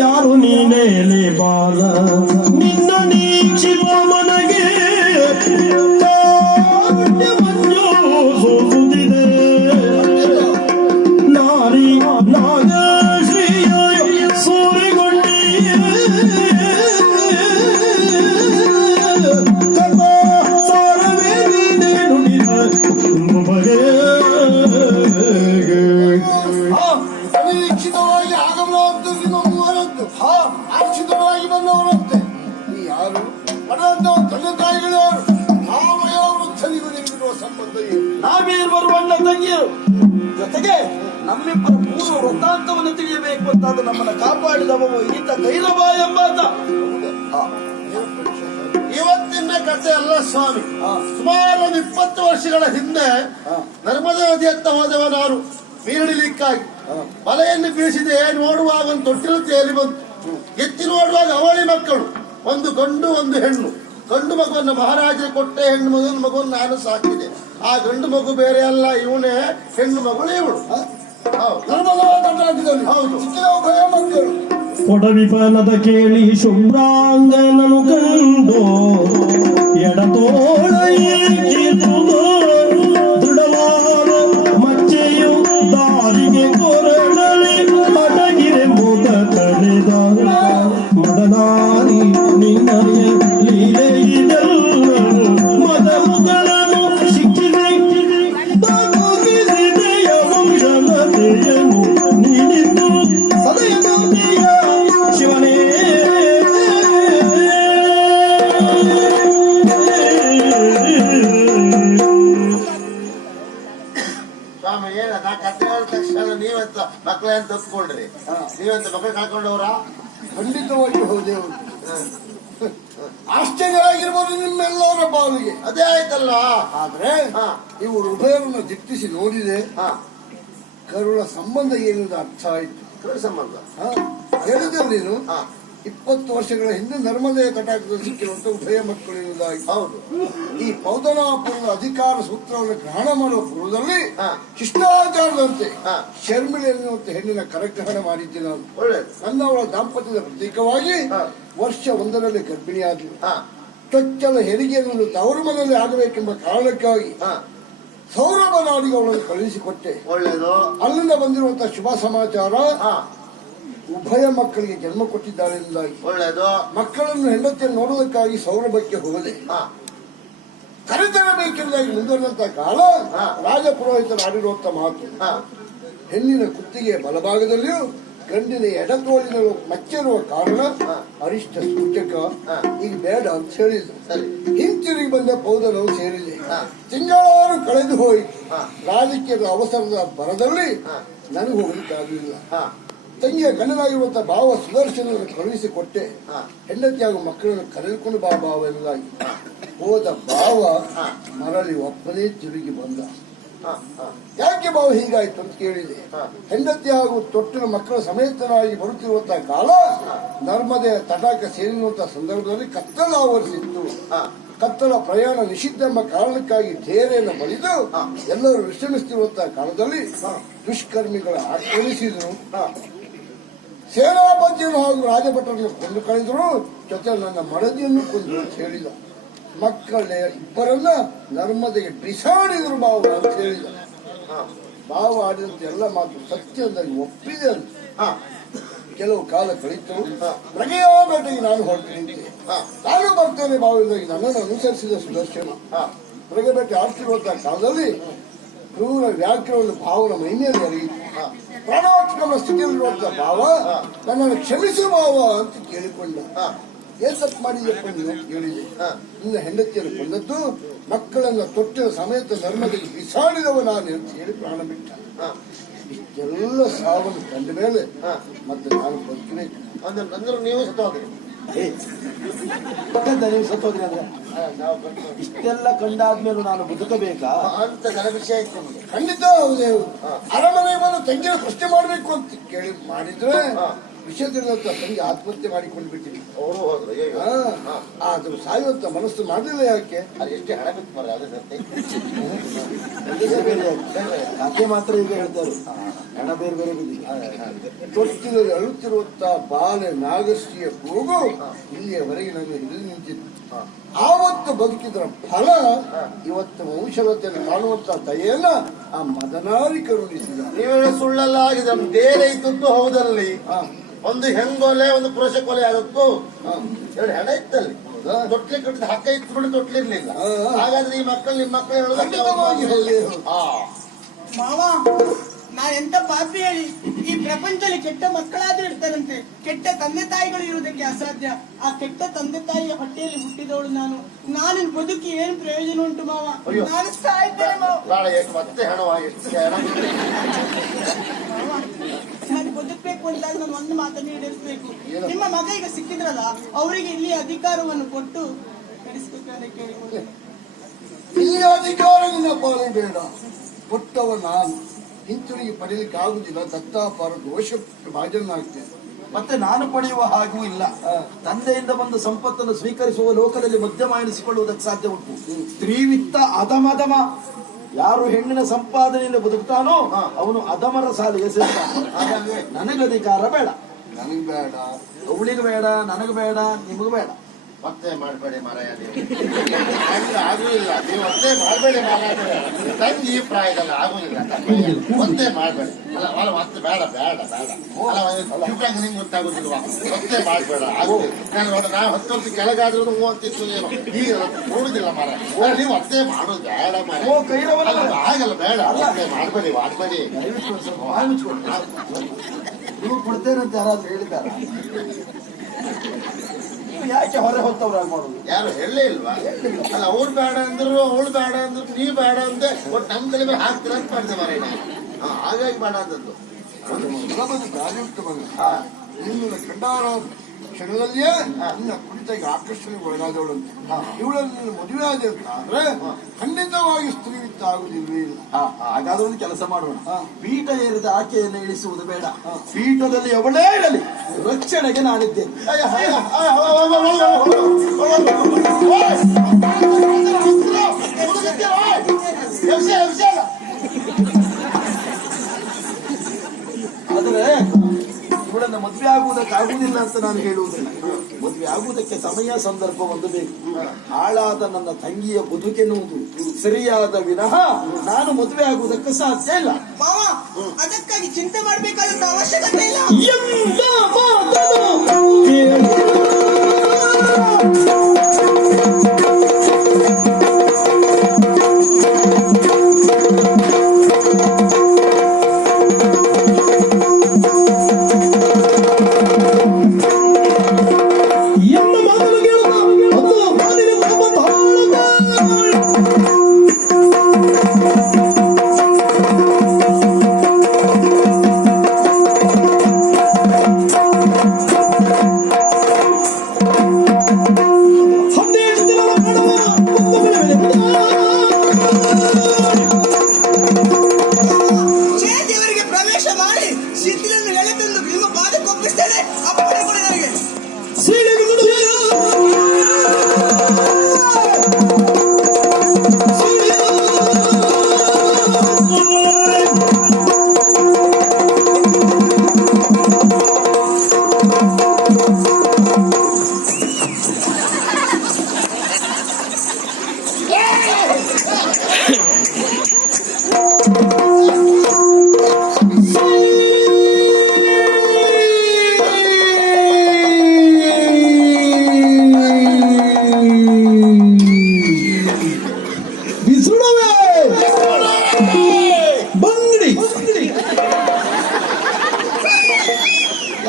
ಯಾರು ನೀನೇಲೆ ಬಾಲ ನಿನ್ನ ನೀಕ್ಷಿಪ ಮನಗೆ ಮಂಜು ಸೋಸುತ್ತಿದೆ ನಾರಿ ನಾಗಶ್ರೀಯ ಸೂರಿಗೊಂಡಿಯೇ ಸಾರವೇ ನೀನೇ ನುಡಿದ ಬಗೆ ಅನಿರೀಕ್ಷಿತವಾಗಿ ಆಗಮನವಾದ್ದು ಇನ್ನೊಂದುವರದ್ದು ಆಕ್ಷಿತವಾಗಿ ಬಂದವರಂತೆ ಈ ಯಾರು ಪಡೆದಂತ ತಂದೆ ತಾಯಿಗಳು ಯಾವ ವೃದ್ಧನಿಗೂ ನಿಮಗಿರುವ ಸಂಬಂಧ ಏನು? ನಾವೇನು ಬರುವಣ್ಣ ತಂಗಿಯರು ಜೊತೆಗೆ ನಮ್ಮಿಬ್ಬರ ಪೂರ್ವ ವೃತ್ತಾಂತವನ್ನು ತಿಳಿಯಬೇಕು ಅಂತಾದ ನಮ್ಮನ್ನು ಕಾಪಾಡಿದವನು ಈತ ಕೈರವ ಎಂಬಾತ. ಇವತ್ತಿನ ಕಥೆ ಅಲ್ಲ ಸ್ವಾಮಿ. ಸುಮಾರು 20 ವರ್ಷಗಳ ಹಿಂದೆ ನರ್ಮದಾ ನದಿಯತ್ತ ಹೋದವ ನಾನು ಮೀರಿಡಲಿಕ್ಕಾಗಿ ಬಲೆಯನ್ನು ಬೀಸಿದೆ. ನೋಡುವಾಗ ಒಂದು ತೊಟ್ಟಿಲು ತೇಲಿ ಬಂತು. ಎತ್ತಿ ನೋಡುವಾಗ ಅವಳಿ ಮಕ್ಕಳು, ಒಂದು ಗಂಡು ಒಂದು ಹೆಣ್ಣು. ಗಂಡು ಮಗುವನ್ನು ಮಹಾರಾಜರು ಕೊಟ್ಟೆ, ಹೆಣ್ಣು ಮಗುವನ್ನು ನಾನು ಸಾಕಿದೆ. ಆ ಗಂಡು ಮಗು ಬೇರೆ ಅಲ್ಲ, ಇವನೇ. ಹೆಣ್ಣು ಮಗಳು ಇವಳು. ಹೌದು. ಭಯ ಮಕ್ಕಳು ಕೊಡವಿಪನದ ಕೇಳಿ ಶುಭ್ರಾಂಗನನು ಕಂಡು ಎಡತೋಳ ದೃಢವಾದ ಮಚ್ಚೆಯು ದಾರಿಗೆ ಕೊರಳಲಿ ಅಡಗಿರೆ ಮುದ ತಡೆದ ಮದನಾರಿ ನಿನ್ನ ಲೀಲೆ ಇದೆಲ್ಲ ಮದ ಮುಗಳನ್ನು ಶಿಕ್ಷಿದೆ ಬದುಕಿಸಿದೆಯ ವಂಶನತೆಯನ್ನು ನೀಡಿದ್ದು ಸದಯದೊಂದಿಯ ಶಿವನೇ. ಸ್ವಾಮಿ ಏನ ನಾ ಕಥೆ ಹೇಳಿದ ತಕ್ಷಣ ನೀವೆಂತ ಮಕ್ಕಳೇನು ತಪ್ಪಿಕೊಂಡ್ರಿ? ನೀವೆಂತ ಮಕ್ಕಳು ಕಳ್ಕೊಂಡವ್ರ? ಖಂಡಿತವಾಗಿ ಹೌದೇವು. ಆಶ್ಚರ್ಯವಾಗಿರ್ಬೋದು ನಿಮ್ಮೆಲ್ಲವರ ಪಾಲಿಗೆ. ಅದೇ ಆಯ್ತಲ್ಲ. ಆದ್ರೆ ಇವರು ಉಭಯರನ್ನು ದಿಟ್ಟಿಸಿ ನೋಡಿದೆ. ಕರುಳ ಸಂಬಂಧ ಏನಿದೆ ಅರ್ಥ ಆಯ್ತು. ಕರುಳ ಸಂಬಂಧ ಹೇಳಿದೆ ನೀನು. 20 ವರ್ಷಗಳ ಹಿಂದೆ ನರ್ಮದೆಯ ತಟಾಕದಲ್ಲಿ ಸಿಕ್ಕಿರುವಂತ ಉಭಯ ಮಕ್ಕಳು ಎನ್ನುವುದಾಗಿ. ಹೌದು. ಈ ಪೌದನಾಪುರದ ಅಧಿಕಾರ ಸೂತ್ರವನ್ನು ಗ್ರಹಣ ಮಾಡುವ ಪೂರ್ವದಲ್ಲಿ ಶಿಷ್ಟಾಚಾರದಂತೆ ಶರ್ಮಿಳೆ ಎನ್ನುವಂತ ಹೆಣ್ಣಿನ ಕರಗ್ರಹಣ ಮಾಡಿದ್ದೆ ನಾನು. ನನ್ನ ಅವಳ ದಾಂಪತ್ಯದ ಪ್ರತೀಕವಾಗಿ ವರ್ಷ 1ರಲ್ಲಿ ಗರ್ಭಿಣಿಯಾದಳು. ಚೊಚ್ಚಲ ಹೆರಿಗೆಯನ್ನು ತವರು ಮನೆಯಲ್ಲಿ ಆಗಬೇಕೆಂಬ ಕಾರಣಕ್ಕಾಗಿ ಸೌರಭ ನಾಡಿಗೆ ಅವಳನ್ನು ಕಳುಹಿಸಿಕೊಟ್ಟೆ. ಒಳ್ಳೆಯದು. ಅಲ್ಲಿಂದ ಬಂದಿರುವಂತಹ ಶುಭ ಸಮಾಚಾರ, ಉಭಯ ಮಕ್ಕಳಿಗೆ ಜನ್ಮ ಕೊಟ್ಟಿದ್ದಾರೆ ಎಂಬುದಾಗಿ. ಒಳ್ಳೆಯದು. ಮಕ್ಕಳನ್ನು ಹೆಂಡತಿಯನ್ನು ನೋಡುವುದಕ್ಕಾಗಿ ಸೌರಭಕ್ಕೆ ಹೋಗದೆ ಕರೆತರಬೇಕೆಂಬುದಾಗಿ ಮುಂದುವರೆದಂತಹ ಕಾಲ ರಾಜಪುರೋಹಿತರು ಆಡಿರುವಂತ ಮಾತು, ಹೆಣ್ಣಿನ ಕುತ್ತಿಗೆಯ ಬಲಭಾಗದಲ್ಲಿಯೂ ಗಂಡಿನ ಎಡತೋಳಿನ ಮಚ್ಚಿರುವ ಕಾರಣ ಅರಿಷ್ಟ ಸೂಚಕ. ಈಗ ಬೇಡ ಅಂತ ಹೇಳಿದ್ರು. ಹಿಂತಿರುಗಿ ಬಂದ ಪೌದನವು ಸೇರಿದೆ. ತಿಂಗಳಾರು ಕಳೆದು ಹೋಯಿತು. ರಾಜಕೀಯದ ಅವಸರದ ಬರದಲ್ಲಿ ನನಗೆ ಹೋಗಲಿಕ್ಕಾಗಲಿಲ್ಲ. ತಂಗಿಯ ಗಂಡನಾಗಿರುವಂತಹ ಭಾವ ಸುದರ್ಶನವನ್ನು ಕಳುಹಿಸಿಕೊಟ್ಟೆ. ಹೆಂಡತಿ ಹಾಗೂ ಮಕ್ಕಳನ್ನು ಕರೆದುಕೊಂಡು ಬಾ ಭಾವ ಎನ್ನುವುದಾಗಿ ಹೋದ ಭಾವ ಮರಳಿ ಒಪ್ಪನೇ ತಿರುಗಿ ಬಂದ. ಯಾಕೆ ಭಾವ ಹೀಗಾಯ್ತು ಅಂತ ಕೇಳಿದೆ. ಹೆಂಡತಿ ಹಾಗೂ ತೊಟ್ಟಿನ ಮಕ್ಕಳ ಸಮೇತನಾಗಿ ಬರುತ್ತಿರುವಂತಹ ಕಾಲ ನರ್ಮದೆಯ ತಟಾಕ ಸೇರಿರುವಂತಹ ಸಂದರ್ಭದಲ್ಲಿ ಕತ್ತಲ ಆವರಿಸಿತ್ತು. ಕತ್ತಲ ಪ್ರಯಾಣ ನಿಷಿದ್ಧ ಎಂಬ ಕಾರಣಕ್ಕಾಗಿ ಧೇರೆಯನ್ನು ಬಳಿದು ಎಲ್ಲರೂ ವಿಶ್ರಮಿಸುತ್ತಿರುವಂತಹ ಕಾಲದಲ್ಲಿ ದುಷ್ಕರ್ಮಿಗಳು ಆಕ್ರಮಿಸಿದ್ರು. ಸೇನಾಪತಿಯನ್ನು ಹಾಗೂ ರಾಜಭಟರನ್ನು ಕೊಂದು ಕಳೆದರು. ಜೊತೆ ನನ್ನ ಮಡದಿಯನ್ನು ಕೊಂದು ಅಂತ ಹೇಳಿದ. ಮಕ್ಕಳ ಇಬ್ಬರನ್ನ ನರ್ಮದೆಗೆ ಬಿಸಾಡಿದ್ರು ಬಾವು ಅಂತ ಹೇಳಿದ. ಬಾವು ಆಡಿದಂತೆ ಎಲ್ಲ ಮಾತು ಸತ್ಯ ಅಂದಾಗಿ ಒಪ್ಪಿದೆ ಅಂತ. ಕೆಲವು ಕಾಲ ಕಳಿತು. ಪ್ರಗೆಯಾಗಟ್ಟಿಗೆ ನಾನು ಹೊರಟಿದ್ದೆ. ನಾನು ಬರ್ತೇನೆ ಬಾವಿದಾಗಿ ನನ್ನನ್ನು ಅನುಸರಿಸಿದ ಸುದರ್ಶನ. ಪ್ರಗೆಬೆಟ್ಟಿ ಆಡ್ತಿರುವಂತಹ ಕಾಲದಲ್ಲಿ ಕ್ರೂರ ವ್ಯಾಖ್ಯವನ್ನು ಭಾವನ ಮೈಮೇಲೆ ಅರಿಯಿತು. ಪ್ರಾಣಾತ್ಮಕ ಸ್ಥಿತಿಯಲ್ಲಿರುವಂತಹ ಭಾವ ನನ್ನನ್ನು ಕ್ಷಮಿಸು ಭಾವ ಅಂತ ಕೇಳಿಕೊಂಡ. ಏನ್ ತಪ್ಪು ಮಾಡಿದಪ್ಪ ನೀನು ಕೇಳಿದೆ. ನಿನ್ನ ಹೆಂಡತಿಯನ್ನು ಕೊಂದದ್ದು, ಮಕ್ಕಳನ್ನ ತೊಟ್ಟಿನ ಸಮೇತ ನರ್ಮದೆಗೆ ಬಿಸಾಡಿದವ ನಾನು ಅಂತ ಹೇಳಿ ಪ್ರಾಣ ಬಿಟ್ಟ. ಇಷ್ಟೆಲ್ಲ ಸಾವನ್ನು ಕಂಡ ಮೇಲೆ ಮತ್ತೆ ನಾನು ಬದುಕಬೇಕು ಅಂದ್ರೆ ನೀವು ಸತ್ತೋದ್ರಿ. ನೀವು ಸತ್ತೋದ್ರಿ ಅಂದ್ರೆ ಇಷ್ಟೆಲ್ಲ ಕಂಡಾದ್ಮೇಲೂ ನಾನು ಬದುಕಬೇಕಾ ಅಂತ ನನ್ನ ವಿಷಯ ಇತ್ತು. ಖಂಡಿತ ಹೌದೇ. ಅರಮನೆ ಬಂದು ತಂಗಿನ ಪ್ರಶ್ನೆ ಮಾಡ್ಬೇಕು ಅಂತ ಕೇಳಿ ಮಾಡಿದ್ರೆ ವಿಷಯ ತಿಳಿದಂತ ತಂಗಿ ಆತ್ಮಹತ್ಯೆ ಮಾಡಿಕೊಂಡು ಬಿಟ್ಟಿದ್ವಿ. ಅವರು ಹೋದ್ರು ಅಯ್ಯೋ. ಅದು ಸಾಯುವಂತ ಮನಸ್ಸು ಮಾಡಲಿಲ್ಲ ಯಾಕೆ? ಅದು ಎಷ್ಟೇ ಹಣ ಬಿತ್ತು ಮಾರ್ರೆ, ಅದೇ ಸತ್ಯ. ಕಥೆ ಮಾತ್ರ ಈಗ ಹೇಳ್ತಾರೆ, ಹಣ ಬೇರೆ ಬೇರೆ ಬಿದ್ದಿದೆ. ತೊಟ್ಟಿನಲ್ಲಿ ಅಳುತ್ತಿರುವಂತ ಬಾಲೆ ನಾಗಶ್ರೀಯ ಕೂಗು ಇಲ್ಲಿಯವರೆಗೆ ನನ್ನ ಹಿಡಿದು ನಿಂತಿತ್ತು. ಆವತ್ತು ಬದುಕಿದ್ರ ಫಲ ಇವತ್ತು ವಂಶವತೆಯನ್ನು ಕಾಣುವಂತ ದಯೆಯನ್ನ ಆ ಮದನಾರಿ ಕರುಣಿಸಿದ. ನೀವೇಳ ಸುಳ್ಳಲ್ಲ ಆಗಿದೆ, ಬೇರೆ ಇದ್ದದ್ದು ಹೌದಲ್ಲಿ. ಒಂದು ಹೆಂಗೊಲೆ ಒಂದು ಪುರುಷ ಕೊಲೆ ಆದದ್ದು ಎರಡು ಹೆಣ ಇತ್ತಲ್ಲಿ. ತೊಟ್ಲಿ ಕಟ್ಟಿದ ಹಕ್ಕ ಇಟ್ಕೊಂಡು ತೊಟ್ಲಿರ್ಲಿಲ್ಲ. ಹಾಗಾದ್ರೆ ಈ ಮಕ್ಕಳು ನಿಮ್ಮ ಮಕ್ಕಳು ಹೇಳೋದಕ್ಕೆ ಮಾವ, ನಾನ್ ಎಂತ ಪಾಪಿ ಹೇಳಿ, ಈ ಪ್ರಪಂಚದಲ್ಲಿ ಕೆಟ್ಟ ಮಕ್ಕಳಾದ್ರೂ ಇರ್ತಾರಂತೆ, ಕೆಟ್ಟ ತಂದೆ ತಾಯಿಗಳು ಇರುವುದಕ್ಕೆ ಅಸಾಧ್ಯ. ಆ ಕೆಟ್ಟ ತಂದೆ ತಾಯಿಯ ಹೊಟ್ಟೆಯಲ್ಲಿ ಹುಟ್ಟಿದವಳು ನಾನು ಬದುಕಿ ಏನ್ ಪ್ರಯೋಜನ ಉಂಟು ಮಾವ? ನಾನು ಸಾಯ್ತೇನೆ ಮಾವ. ಮತ್ತೆ ಹಣವಾಗಿ ನಾನು ಬದುಕ್ಬೇಕು ಅಂದಾಗ ನಾನು ಒಂದು ಮಾತನ್ನು ಈಡೇರಿಸಬೇಕು. ನಿಮ್ಮ ಮಗ ಈಗ ಸಿಕ್ಕಿದ್ರಲ್ಲ, ಅವರಿಗೆ ಇಲ್ಲಿ ಅಧಿಕಾರವನ್ನು ಕೊಟ್ಟು ನಡೆಸಬೇಕಂತ ಕೇಳಿ. ಇಲ್ಲಿ ಅಧಿಕಾರ ನಿನ್ನ ಪಾಲಿ ಬೇಡ, ಕೊಟ್ಟವ ನಾನು ಹಿಂತಿರುಗಿ ಪಡೆಯಲಿಕ್ಕೆ ಆಗುದಿಲ್ಲ. ದತ್ತಾಪಾರ ದೋಷ ಭಾಜನಾಗ್ತೇನೆ. ಮತ್ತೆ ನಾನು ಪಡೆಯುವ ಹಾಗೂ ಇಲ್ಲ. ತಂದೆಯಿಂದ ಬಂದ ಸಂಪತ್ತನ್ನು ಸ್ವೀಕರಿಸುವ ಲೋಕದಲ್ಲಿ ಮಧ್ಯಮ ಎನಿಸಿಕೊಳ್ಳುವುದಕ್ಕೆ ಸಾಧ್ಯ ಉಂಟು. ಸ್ತ್ರೀವಿತ್ತ ಅಧಮಧಮ. ಯಾರು ಹೆಣ್ಣಿನ ಸಂಪಾದನೆಯಿಂದ ಬದುಕ್ತಾನೋ ಅವನು ಅಧಮರ ಸಾಲಿಗೆ ಸೇರ್ತಾನೆ. ನನಗೆ ಅಧಿಕಾರ ಬೇಡ, ನನಗ್ ಬೇಡ, ಅವಳಿಗೆ ಬೇಡ, ನನಗೆ ಬೇಡ, ನಿಮಗೂ ಬೇಡ. ಮತ್ತೆ ಮಾಡಬೇಡಿ ಮಾರಾಯ, ನೀವು ಆಗುದಿಲ್ಲ. ನೀವು ಮತ್ತೆ ಮಾಡಬೇಡಿ ಮಾರಾಯ, ತಂಗಿ ಈ ಪ್ರಾಯದಲ್ಲಿ ಆಗುದಿಲ್ಲ. ಮತ್ತೆ ಮಾಡಬೇಡಿ. ಅಲ್ಲ ಮತ್ತೆ ಬೇಡ ಬೇಡ ಬೇಡ. ಅಲ್ಲ ನಿಮ್ಗೆ ಗೊತ್ತಾಗುದಿಲ್ವಾ? ಮತ್ತೆ ಮಾಡಬೇಡ, ಆಗುದಿಲ್ಲ. ನಾನು ನೋಡಿ, ನಾವು 10 ವರ್ಷ ಕೆಳಗಾದ್ರೂ ಹೂ ಅಂತಿತ್ತು, ಏನು ಈಗ ನೋಡುದಿಲ್ಲ ಮಾರಾಯ. ನೀವು ಮತ್ತೆ ಮಾಡೋದು ಬೇಡ ಮಾರಾಯ, ಆಗಲ್ಲ, ಬೇಡ. ಮತ್ತೆ ಮಾಡಬೇಡಿ ಮಾಡಬೇಡಿ. ನೀವು ಕೊಡ್ತೇನಂತ ಯಾರಾದ್ರೂ ಹೇಳಿದಾರ? ಯಾಕೆ ಹೊರ ಹೊತ್ತವ್ರಾಗ ಮಾಡೋದು? ಯಾರು ಹೇಳಲೇ ಇಲ್ವಾ? ಅಲ್ಲ, ಅವ್ರು ಬೇಡ ಅಂದ್ರು, ಅವಳು ಬೇಡ ಅಂದ್ರು, ನೀವು ಬೇಡ ಅಂದೆ, ಒಟ್ಟು ನಮ್ಮ ತಲೆ ಮೇಲೆ ಹಾಕ್ತೀರ ಅಂತ ಮಾಡಿದೆ ಮಾರಾಯ. ಹಾಗಾಗಿ ಬೇಡ ಅಂದದ್ದು. ಸುಲಭದ ದಾರಿ ಉಂಟು ಮಗ. ನಿನ್ನ ಕಂಡಾರ ಕ್ಷಣದಲ್ಲಿಯೇ ನಿನ್ನ ಕುರಿತಾಗಿ ಆಕರ್ಷಣೆಗೆ ಒಳಗಾದವಳಂತೆ. ಇವಳನ್ನು ನೀನು ಮದುವೆ ಆದ ಅಂದ್ರೆ ಖಂಡಿತವಾಗಿ ಸ್ತ್ರೀವಿತ್ತ ಆಗುದಿಲ್ವೇ ಇಲ್ಲ. ಹಾಗಾದ್ರೆ ಒಂದು ಕೆಲಸ ಮಾಡೋಣ. ಪೀಠ ಏರಿದ ಆಕೆಯನ್ನು ಇಳಿಸುವುದು ಬೇಡ. ಪೀಠದಲ್ಲಿ ಅವಳೇ ಇರಲಿ, ರಕ್ಷಣೆಗೆ ನಾನಿದ್ದೇನೆ. ಆದ್ರೆ ಇವಳನ್ನು ಮದುವೆ ಆಗುವುದಕ್ಕಾಗುವುದಿಲ್ಲ ಅಂತ ನಾನು ಹೇಳುವುದಿಲ್ಲ. ಮದುವೆ ಆಗುವುದಕ್ಕೆ ಸಮಯ ಸಂದರ್ಭ ಒಂದು ಬೇಕು. ಹಾಳಾದ ನನ್ನ ತಂಗಿಯ ಬದುಕೆನ್ನುವುದು ಸರಿಯಾದ ವಿನಃ ನಾನು ಮದುವೆ ಆಗುವುದಕ್ಕೆ ಸಾಧ್ಯ ಇಲ್ಲ. ಮಾವ, ಅದಕ್ಕಾಗಿ ಚಿಂತೆ ಮಾಡಬೇಕಾದಂತ ಅವಶ್ಯಕತೆ ಇಲ್ಲ. ದೇವರಿಗೆ ಪ್ರವೇಶ ಮಾಡಿ ಶಿಥಿಲನ್ನು ಎಳೆತಂದು ನಿಮ್ಮ ಪಾದಕ್ಕೆ ಒಪ್ಪಿಸ್ತೇನೆ. ಅಪ್ಪಣೆ ಕೊಡಿ ನನಗೆ.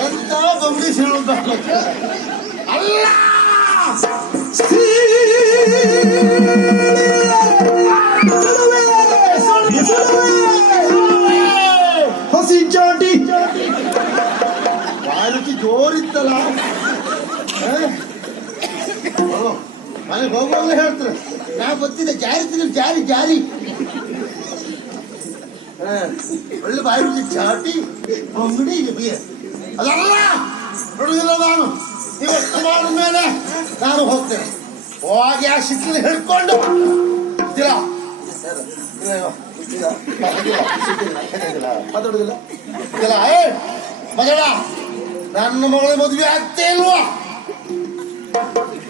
ಎಂತ ಬಂಡಿ ಹೇಳುದ ಅಲ್ಲ. ಹಸಿ ಚಾಟಿ ಬಾರಿಸಿ ಜೋರಿತ್ತಲ್ಲ. ಮನೆಗೆ ಹೋಗುವಾಗಲೇ ಹೇಳ್ತಾರೆ, ನಾ ಗೊತ್ತಿದೆ ಜಾರಿ ಜಾರಿ ಜಾರಿ. ಒಳ್ಳೆ ಬಾಯಿ ಚಾಟಿ ಅಂಗಡಿ ಅದಲ್ಲ ಬಿಡುದಿಲ್ಲ ನಾನು. ಇವತ್ತು ಮಾಡಿದ ಮೇಲೆ ನಾನು ಹೋಗ್ತೇನೆ. ಹೋಗಿ ಆ ಶಿಕ್ಷಣ ಹಿಡ್ಕೊಂಡು ಇದ್ದೀರಾ? ಇಲ್ಲ, ಇವ. ಮಾತಾಡುದಿಲ್ಲ. ಇಲ್ಲ, ಏ ಮಗಳ, ನನ್ನ ಮಗಳ ಮದುವೆ ಆಗ್ತೇ ಇಲ್ವಾ?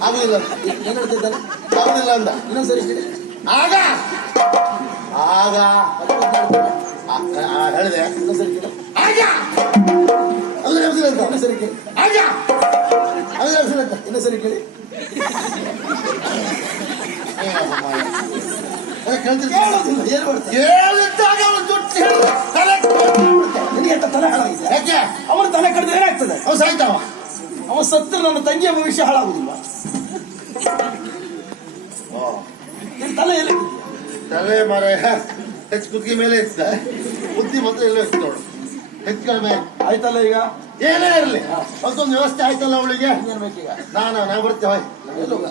ಆಗುದಿಲ್ಲ ಅಂತ. ಏನ್ ಹೇಳ್ತಿದ್ದಾನೆ? ಆಗುದಿಲ್ಲ ಅಂದ. ಇನ್ನೊಂದ್ಸರಿ ಹೇಳಿ. ಆಗ ಆಗ ಹೇಳಿದೆ. ಇನ್ನೊಂದ್ಸರಿ ಕೇಳಿ. ಆಗ ಅದು ನೆನಪಿಲ್ಲ ಅಂತ. ಇನ್ನೊಂದ್ಸರಿ ಕೇಳಿ. ಆಗ ಅದು ನೆನಪಿಲ್ಲ ಅಂತ. ಇನ್ನೊಂದ್ಸರಿ ಕೇಳಿ. ಕೇಳೋದಿಲ್ಲ. ಏನ್ ಮಾಡ್ತಾರೆ? ಹೇಳಿದ್ದಾಗ ಅವನು ದುಡ್ಡು ಹೇಳಿದ ತಲೆ ನಿನಗೆ ಎಂತ ತಲೆ ಹಾಳಾಗಿದೆ? ಯಾಕೆ ಅವನ ತಲೆ ಕಡಿದ್ರೆ ಏನಾಗ್ತದೆ? ಅವನು ಸಾಯ್ತಾವ. ಅವ ಸತ್ತು ನನ್ನ ತಂಗಿಯ ಭವಿಷ್ಯ ಹಾಳಾಗುದಿಲ್ಲ. ನಿನ್ ತಲೆ ಎಲ್ಲಿ? ತಲೆ ಮರ ಹೆಚ್ಚು ಕುತ್ತಿಗೆ ಮೇಲೆ ಇತ್ತ, ಬುದ್ಧಿ ಮಾತ್ರ ಎಲ್ಲೋ ಇತ್ತು ನೋಡು. ಹೆಚ್ಚು ಕಡಿಮೆ ಆಯ್ತಲ್ಲ ಈಗ? ಏನೇ ಇರಲಿ ಅದೊಂದು ವ್ಯವಸ್ಥೆ ಆಯ್ತಲ್ಲ ಅವಳಿಗೆ. ಏನ್ ಬೇಕೀಗ? ನಾವು ಬರ್ತೇವೆ. ಎಲ್ಲೋಗ?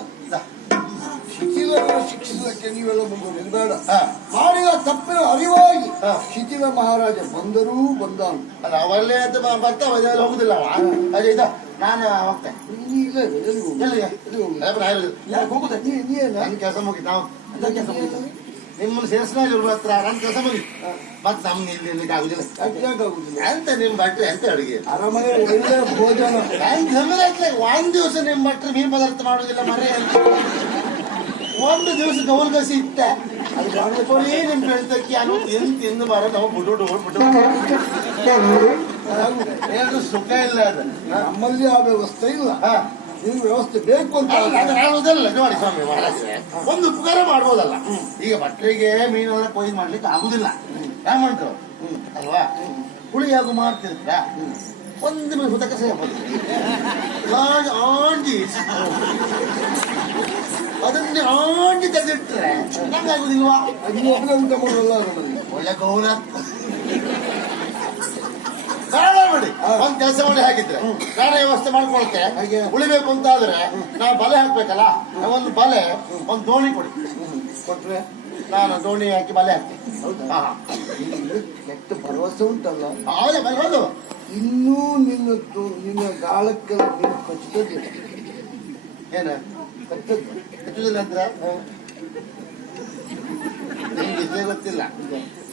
ಶಿಥಿಲರನ್ನು ಶಿಕ್ಷಿಸಲಿಕ್ಕೆ ನೀವೆಲ್ಲ ಮುಂದುವರಿದು ಬೇಡ. ಹಾ. ಮಾಡಿದ ತಪ್ಪಿನ ಅರಿವಾಗಿ ಹಾ. ಶಿಥಿಲ ಮಹಾರಾಜ ಬಂದರೂ ಬಂದಾನು. ಅಲ್ಲ ಅವಲ್ಲೇ ಅಂತ ಬರ್ತಾವ, ಇದೆಲ್ಲ ಹೋಗುದಿಲ್ಲ ಅವ. ಅದೇ ಇದ ನಾನು ಹೋಗ್ತೇನೆ. ನೀ ಇಲ್ಲ ಇಲ್ಲ, ಎಲ್ಲಿಗೆ ಹೋಗು? ಎಲ್ಲಿಗೆ? ಎಲ್ಲಿಗೆ ಹೋಗು? ಅಲ್ಲ, ನಾನು ಇರುದಿಲ್ಲ. ಯಾಕೆ ಹೋಗುದೆ? ನೀ ಏನ? ನನ್ನ ಕೆಲಸ ಮುಗಿತು. ನಾವು ಎಂತ ಕೆಲಸ ಮುಗೀತು? ನಿಮ್ಮನ್ನು ಸೇರಿಸಿದಾಗ ಇವ್ರ ಹತ್ರ ನನ್ನ ಕೆಲಸ ಮುಗಿತು. ಮತ್ತೆ ನಮ್ಗೆ ಇಲ್ಲಿ ಇರ್ಲಿಕ್ಕೆ ಆಗುದಿಲ್ಲ. ಯಾಕೆ ಆಗುದಿಲ್ಲ? ಎಂತ ನಿಮ್ ಭಟ್ರೆ ಎಂತ ಅಡುಗೆ ಅರಮನೆ ಒಳ್ಳೆ ಭೋಜನ. ಒಂದ್ ದಿವಸ ನಿಮ್ ಭಟ್ರೆ ಮೀನು ಪದಾರ್ಥ ಮಾಡುದಿಲ್ಲ ಮರೆ ಅಂತ. ಒಂದು ದಿವಸ ಗೌಲ್ಗಸಿ ಇತ್ತ ಅದು ಮಾಡ್ಕೊಳ್ಳಿ ನಿಮ್ ಬೆಳ್ತಕ್ಕಿ ಅನ್ನೋದು ಏನು ತಿಂದು ಬರ ನಾವು ಬಿಟ್ಟು ಏನು ಸುಖ ಇಲ್ಲ ಅದು. ನಮ್ಮಲ್ಲಿ ಆ ವ್ಯವಸ್ಥೆ ಇಲ್ಲ. ಹಾ. ನಿಮ್ಗೆ ವ್ಯವಸ್ಥೆ ಬೇಕು ಅಂತ ಅದು ಹೇಳುವುದಲ್ಲ ನೋಡಿ ಸ್ವಾಮಿ ಮಹಾರಾಜರೇ, ಒಂದು ಉಪಕಾರ ಮಾಡ್ಬೋದಲ್ಲ. ಈಗ ಭಟ್ರಿಗೆ ಮೀನೆಲ್ಲ ಕೊಯ್ದು ಮಾಡ್ಲಿಕ್ಕೆ ಆಗುದಿಲ್ಲ. ಯಾವ ಮಾಡ್ತಾರ ಅಲ್ವಾ? ಹುಳಿ ಹಾಗೂ ಮಾಡ್ತಿರ್ತೀರ ಒಂದು ಮೇಲೆ ಹುತಕ ಸೇರ್ಬೋದು. ಆಂಜಿ ಅದನ್ನೇ ಆಂಜಿ ತೆಗೆದಿಟ್ರೆ ನಂಗಾಗುದಿಲ್ವಾ? ನೀವು ಒಬ್ಬನೇ ಊಟ ಮಾಡೋಲ್ಲ ನಮ್ಮಲ್ಲಿ. ಒಳ್ಳೆ ಗೌರ ಬೇಡ ಬಿಡಿ. ಒಂದ್ ಕೆಲಸ ಮಾಡಿ ಹಾಕಿದ್ರೆ ನಾನು ವ್ಯವಸ್ಥೆ ಮಾಡ್ಕೊಳ್ತೆ. ಹಾಗೆ. ಉಳಿಬೇಕು ಅಂತ ಆದ್ರೆ ನಾವು ಬಲೆ ಹಾಕ್ಬೇಕಲ್ಲ. ಒಂದು ಬಲೆ ಒಂದು ದೋಣಿ ಕೊಡಿ. ಕೊಟ್ರೆ ನಾನು ದೋಣಿ ಹಾಕಿ ಬಲೆ ಹಾಕ್ತೀನಿ. ಹಾ ನಿಮ್ಗೆ ಕೆಟ್ಟ ಭರವಸೆ ಉಂಟಲ್ಲ. ಹೌದಾ ಬರ್ಬೋದು. ಇನ್ನೂ ನಿನ್ನ ಗಾಳಕ್ಕೆಲ್ಲ ನೀನು ಕಚ್ಚುತ್ತದೆ. ಏನು ಕಚ್ಚದ್ದು. ಹೆಚ್ಚುದಿಲ್ಲ ಅಂದ್ರೆ ನಿಮ್ಗೆ ಇದೇ ಗೊತ್ತಿಲ್ಲ.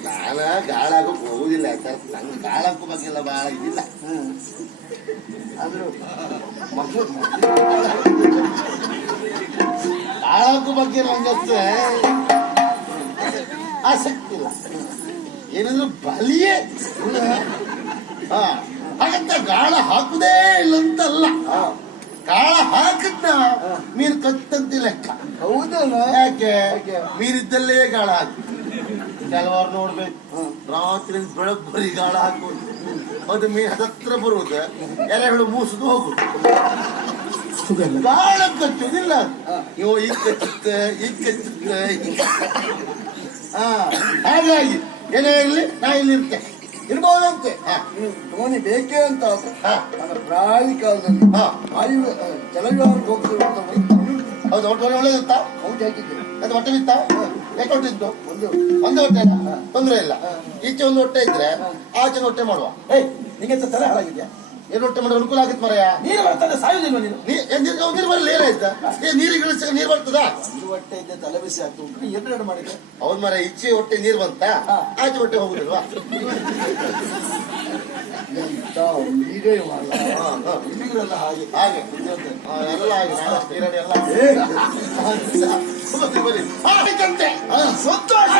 ನಾನು ಗಾಳಾಗೋಕ್ ಹೋಗುದಿಲ್ಲ. ನಂಗೆ ಗಾಳಕ್ಕೂ ಬಗ್ಗೆ ಎಲ್ಲ ಬಹಳ ಇದಿಲ್ಲ. ಆದ್ರೂ ಮಕ್ಕಳು ಗಾಳಕ್ಕೂ ಬಗ್ಗೆ ನಂಗತ್ತೆ ಆಸಕ್ತಿ ಇಲ್ಲ. ಏನಂದ್ರೆ ಬಲಿಯೇ. ಹಾ ಹಾಗಂತ ಗಾಳ ಹಾಕುದೇ ಇಲ್ಲಂತಲ್ಲ. ಗಾಳ ಹಾಕಿದ್ನ ಮೀನು ಕತ್ತಂತಿ ಲೆಕ್ಕ. ಹೌದಲ್ಲ? ಯಾಕೆ ಯಾಕೆ? ಮೀನಿದ್ದಲ್ಲೇ ಗಾಳ ಹಾಕಿ. ಕೆಲವರು ನೋಡ್ಬೇಕು ರಾತ್ರಿ ಬೆಳಗ್ಗೆ ಬರೀ ಗಾಳ ಹಾಕೋದು. ಅದು ಮೀನು ಹತ್ರ ಬರುವುದು, ಎರೆಗಳು ಮೂಸುದು ಹೋಗುದು. ಗಾಳ ಕಚ್ಚುದಿಲ್ಲ. ಇವು ಈಗ ಕಚ್ಚುತ್ತೆ ಈಗ ಕಚ್ಚುತ್ತೆ. ಹಾ ಹಾಗಾಗಿ ಏನೇ ಇರ್ಲಿ ನಾ ಇಲ್ಲಿ ಇರ್ತೇನೆ. ಇರ್ಬೋದಂತೆ. ಹಾ. ದೋಣಿ ಬೇಕೇ ಅಂತ ಆದ್ರೆ ಹಾ. ನನ್ನ ಪ್ರಾಣಿ ಕಾಲದಲ್ಲಿ ಹಾ. ಜಲವಿಹಾರಕ್ಕೆ ಹೋಗ್ತಿರುವಂತ ಹೌದು ಹೊಟ್ಟೆ ಒಳ್ಳೇದಿತ್ತ? ಔಟ್ ಹಾಕಿದ್ದೇನೆ. ಅದು ಹೊಟ್ಟೆ ಬಿತ್ತ? ಯಾಕೆ ಹೊಟ್ಟೆ ಇತ್ತು? ಒಂದು ಒಂದು ಹೊಟ್ಟೆ ತೊಂದ್ರೆ ಇಲ್ಲ. ಈಚೆ ಒಂದು ಹೊಟ್ಟೆ ಇದ್ರೆ ಆಚೆ ಒಂದು ಹೊಟ್ಟೆ ಮಾಡುವ. ಏಯ್, ನಿಂಗೆ ಎಂತ ತಲೆ ಹಾಳಾಗಿದ್ಯಾ? ಏನು ಹೊಟ್ಟೆ ಮಾಡಿದ್ರೆ ಅನುಕೂಲ ಆಗತ್ತೆ ಮರಯ್ಯ. ನೀರು ಬರ್ತದೆ, ಸಾಯುದಿಲ್ವ ನೀನು? ನೀರು ಬರಲಿ ಏನಾಯ್ತಾ? ನೀರಿಗೆ ಇಳಿಸ ನೀರು ಬರ್ತದ? ಒಂದು ಹೊಟ್ಟೆ ಇದ್ದೆ ತಲೆ ಬಿಸಿ ಆಗ್ತು ಉಂಟು. ಎರಡು ಮಾಡಿದೆ. ಹೌದ್ ಮರ ಈಚೆ ಹೊಟ್ಟೆ ನೀರು ಬಂತ, ಆಚೆ ಹೊಟ್ಟೆ ಹೋಗುದಿಲ್ವಾ? ಎಂತ ನೀರೇ ಮಾಡಲ್ಲ. ಇಲ್ಲಿಗಳೆಲ್ಲ ಹಾಗೆ ಹಾಗೆ ಎಲ್ಲ ಹಾಗೆ ನೀರಲ್ಲಿ ಎಲ್ಲ ಏ ಬನ್ನಿ. ಸಂತೋಷ.